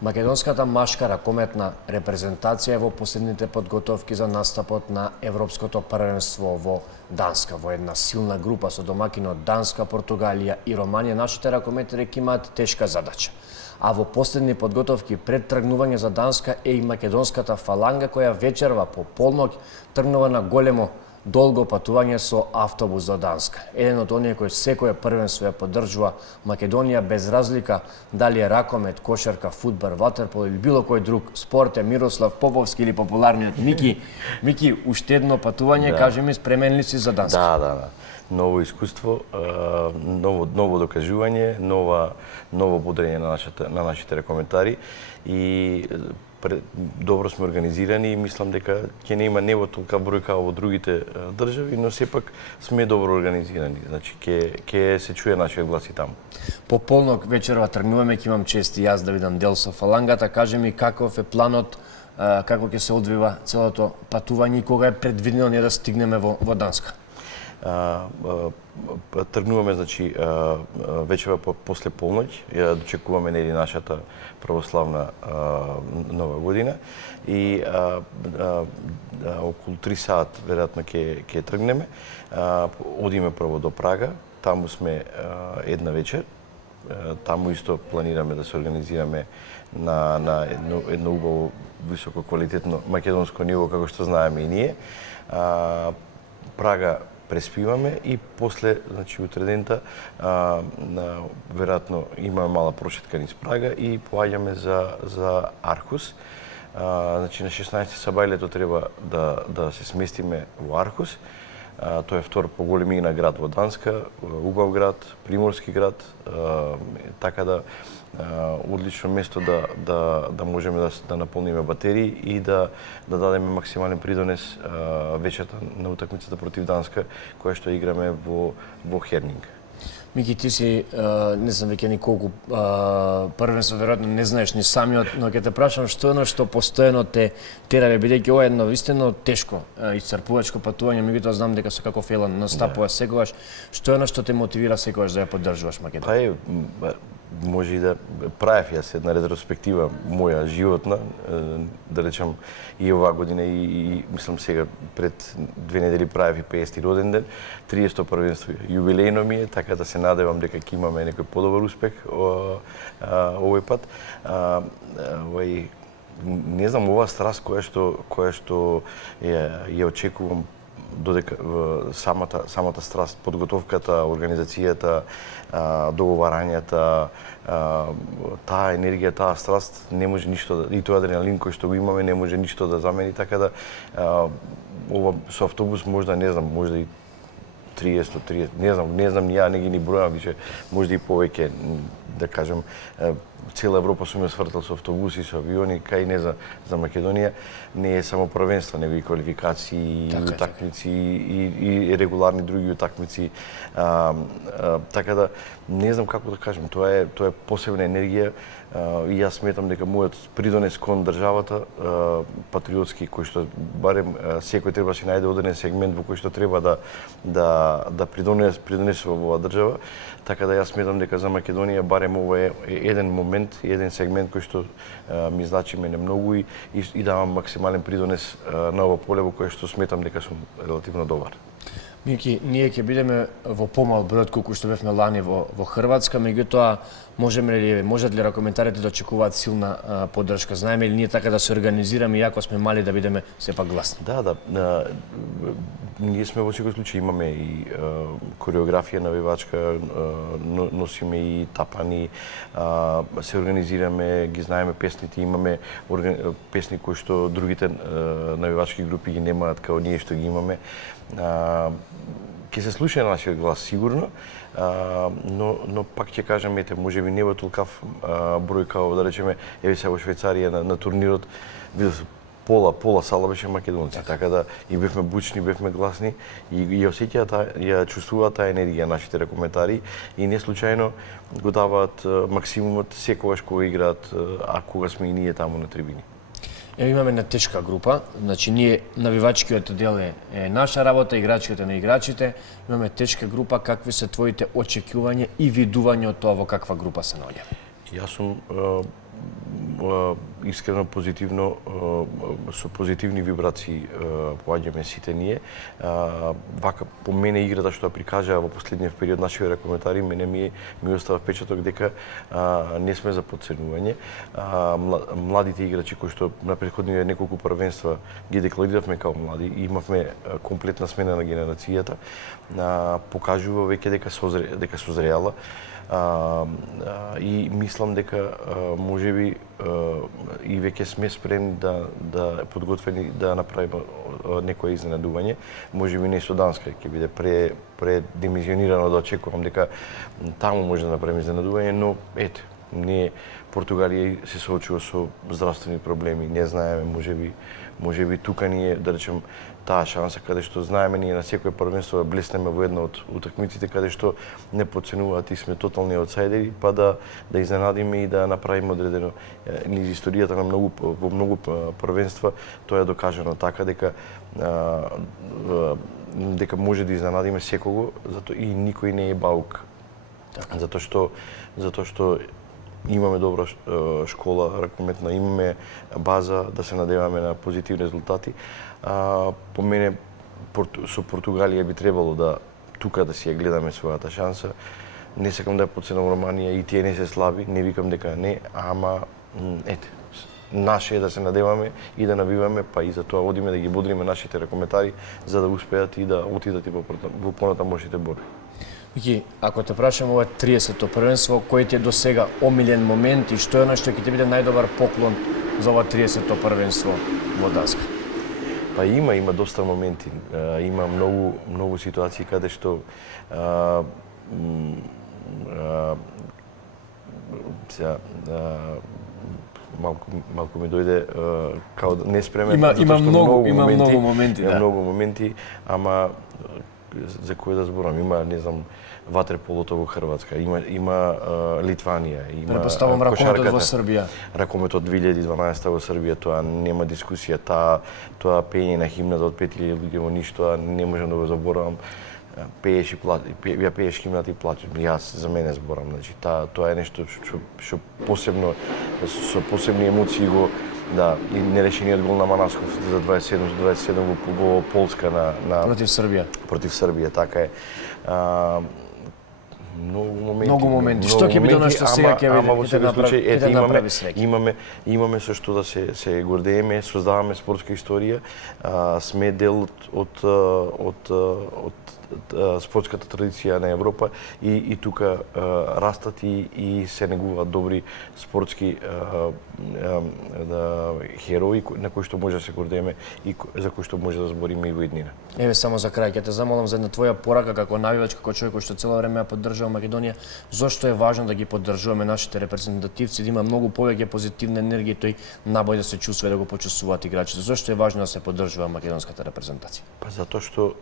Македонската машка ракометна репрезентација е во последните подготовки за настапот на Европското првенство во Данска. Во една силна група со домакинот Данска, Португалија и Романија, нашите ракометари ќе имаат тешка задача. А во последни подготовки пред тргнување за Данска е и македонската фаланга, која вечерва по полнок тргнува на големо долго патување со автобус до Данска. Еден од оние кој секое првенство ја поддржува Македонија без разлика дали е ракомет, кошарка, фудбал, ватерпол или било кој друг спорт е Мирослав Поповски или популарниот Мики, уште едно патување, кажи ми, спремен ли си за Данска? Да. Ново искуство, ново докажување, ново будење на нашите ракометари и добро сме организирани и мислам дека ќе не има нево толка број како во другите држави, но сепак сме добро организирани. Значи ќе се чуе нашиот глас и таму. По полнок вечерва тргнуваме, ќе имам чест и јас да видам дел со фалангата. Кажи ми каков е планот, како ќе се одвива целото патување и кога е предвидено ние да стигнеме во Данска? Тргнуваме, значи, вечерва после полноќ, ја дочекуваме нели нашата православна нова година и околу 3 сат веројатно ќе тргнеме. Одиме прво до Прага, таму сме една вечер. Таму исто планираме да се организираме на едно убаво високо квалитетно македонско ниво како што знаеме и ние. Прага преспиваме и после, значи, утре дента, веројатно имаме мала прошетка низ Прага и поаѓаме за Архус. Значи, на 16 сабајлето треба да се сместиме во Архус. Тој е втор по големина град во Данска, убав град, приморски град, така да одлично место да можеме да наполниме батерии и да дадеме максимален придонес вечерта на утакмицата против Данска, која што играме во Хернинг. Мики, ти си, не знам веќе ни колку првенство, веројатно не знаеш ни самиот, но ќе те прашам што е оно што постојано те тера, бидејќи ова е едно вистинно тешко исцрпувачко патување, меѓутоа знам дека со како фелан настапува секогаш. Што е оно што те мотивира секогаш да ја поддржуваш Македонија? Може и да правев јас една ретроспектива моја животна, да речам и оваа година и мислам сега пред 2 недели правев и 50 роден ден, 30 првенство јубилејно ми е, така да се надевам дека ќе имаме некој подобар успех овој пат. Не знам, оваа страст која што ја очекувам додека самата страст, подготовката, организацијата, договарањата, таа енергија, таа страст не може ништо и тој адреналин кој што го имаме не може ништо да замени, така да ова со автобус можда не знам, можда и 30, не знам, ја не ги ни бројам више, можда и повеќе, да кажем, цела Европа сум ја свртал со автобуси, со авиони, кај не за Македонија, не е само првенство, него и квалификации, и утакмици, и регуларни други утакмици. Така да, не знам како да кажем, тоа е посебна енергија и јас сметам дека мојот придонес кон државата, патриотски, кој што барем секој треба да си најде одреден сегмент во кој што треба да придонесе во оваа држава, така да јас сметам дека за Македонија барем ова е еден момент, еден сегмент кој што ми значи мене многу и давам максимален придонес на ова поле во кое што сметам дека сум релативно добар. Мики, ние ќе бидеме во помал број од колку што бевме лани во Хрватска, меѓутоа можат ли ракометарите да очекуваат силна поддршка? Знаеме ли ние така да се организираме иако сме мали да бидеме сепак гласни? Да, ние сме во секој случај имаме и кореографија навивачка, носиме и тапани, се организираме, ги знаеме песните, имаме песни кои што другите навивачки групи ги немаат као ние што ги имаме. Ќе се слуша нашиот глас сигурно, но пак ќе кажам, може би не во толкав број као да речеме, еве сега во Швајцарија на турнирот видов пола сала беше македонци, така да и бевме бучни, бевме гласни и ја осеќаат, ја чувствуваат таа енергија нашите ракометари и не случајно го даваат максимумот секогаш кога играат, а кога сме и ние таму на трибини. Имаме една тешка група, значи ние навивачкиот дел е наша работа, играчките на играчите. Имаме тешка група, какви се твоите очекувања и видување од тоа во каква група се наоѓа? Јас сум искрено позитивно, со позитивни вибрации поаѓаме сите ние. Вака, по мене играта што ја прикажа во последниот период нашите коментари, мене ми остава впечаток дека не сме за подценување. Младите играчи кои што на претходните неколку првенства ги деклариравме као млади, имавме комплетна смена на генерацијата, покажува веќе дека созреала. И мислам дека можеби и веќе сме спремни да подготвени да направиме некое изненадување. Можеби не со Данска, ќе биде предимизионирано да очекувам дека таму може да направиме изненадување, но ете, ние Португалија се соочува со здравствени проблеми, не знаеме, можеби тука ние, да речем, таа шанса каде што знаеме ние на секој првенство да блеснеме во една од утакмиците каде што не подценуваат и сме тотални аутсайдери, па да изненадиме и да направиме одредено низ историјата на во многу првенства тоа е докажано така дека може да изненадиме секого, затоа и никој не е баук. Затоа што имаме добра школа ракометна, имаме база да се надеваме на позитивни резултати. По мене со Португалија би требало да тука да си ја гледаме својата шанса. Не сакам да ја подценувам Романија, и тие не се слаби, не викам дека не, ама ете, наше е да се надеваме и да навиваме, па и за тоа одиме да ги бодриме нашите ракометари за да успеат и да отидат и во понатамошните борби. Мики, ако те прашам ова 30-то првенство, кој ти е до сега омилен момент и што е оно што ќе ти биде најдобар поклон за ова 30-то првенство во Данска? Па има доста моменти, има многу ситуации каде што малку ми дојде као неспремен. Има многу моменти, да. Многу моменти, ама за кој да зборам, има, не знам, ватерполото во Хрватска, има Литванија, има Препоставам ракометот во Србија. Ракометот 2012 во Србија, тоа нема дискусија, тоа пење на химната од 5000 луѓе во ништо, не можам да го заборавам. Пееш химната и плачеш. Јас за мене зборам, значи тоа е нешто што посебно со посебни емоции го и нерешениот гол на Манасков за 27 во Полска на против Србија. Против Србија, така е. Многу моменти. Што ќе биде оно што сега ќе направи среќа? Имаме со што да се гордееме, создаваме спортска историја, сме дел од спортската традиција на Европа и тука растат и се негуваат добри спортски херои на кои што може да се гордееме и за кои што може да збориме и во иднина. Еве само за крај ќе те замолам за една твоја порака како навивач, како човек кој што цело време ја поддржува Македонија, зошто е важно да ги поддржуваме нашите репрезентативци, да има многу повеќе позитивна енергија, тој набој да се чувствува да го почувствуваат играчите. Зошто е важно да се поддржува македонската репрезентација? Па затоа што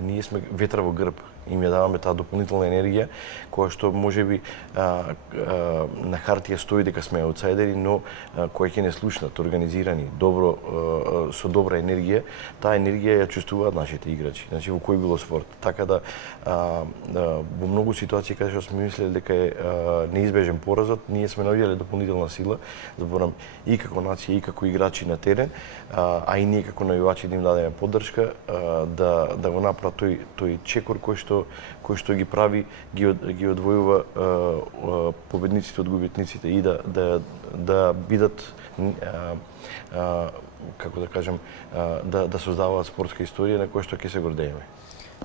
ние сме ветра во грб и им ја даваме таа дополнителна енергија која што можеби на хартија стои дека сме аутсайдери, но која ќе не слушнат, организирани, добро со добра енергија, таа енергија ја чувствуваат нашите играчи, значи во кој било спорт. Така да во многу ситуации каде што сме мислеле дека е неизбежен поразот, ние сме наоѓале дополнителна сила, зборам и како нација и како играчи на терен, а и ние како навивачи да им дадеме поддршка да го направат тој чекор кој што ги прави, ги одвојува победниците од губитниците и да бидат, како да кажам, да создаваат спортска историја на која што ќе се гордееме.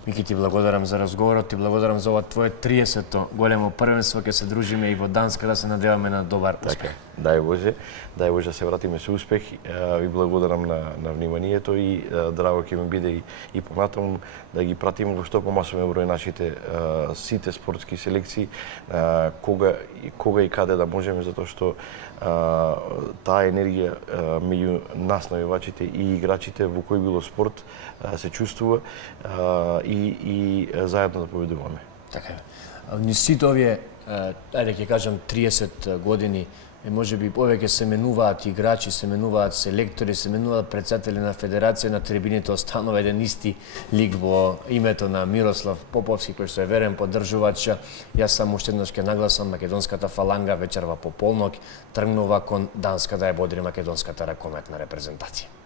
Мики, ти благодарам за разговорот, ти благодарам за ова твое 30-то големо првенство, ќе се дружиме и во Данска да се надеваме на добар успех. Дај Боже да се вратиме со успех. Ви благодарам на вниманието и драго ќе ми биде и понатаму да ги пратиме во што помасовен број нашите сите спортски селекции, кога и каде да можеме, затоа што таа енергија меѓу нас навивачите и играчите во кој било спорт се чувствува и заедно да победуваме. Така е. Низ сите овие, ајде ќе кажам 30 години можеби повеќе се менуваат играчи, се менуваат селектори, се менуваат председатели на федерација, на трибините останува еден исти лик во името на Мирослав Поповски, кој што е верен поддржувач. Јас само уште еднаш ќе нагласам, македонската фаланга вечерва по полнок тргнува кон Данска да ја бодри македонската ракометна репрезентација.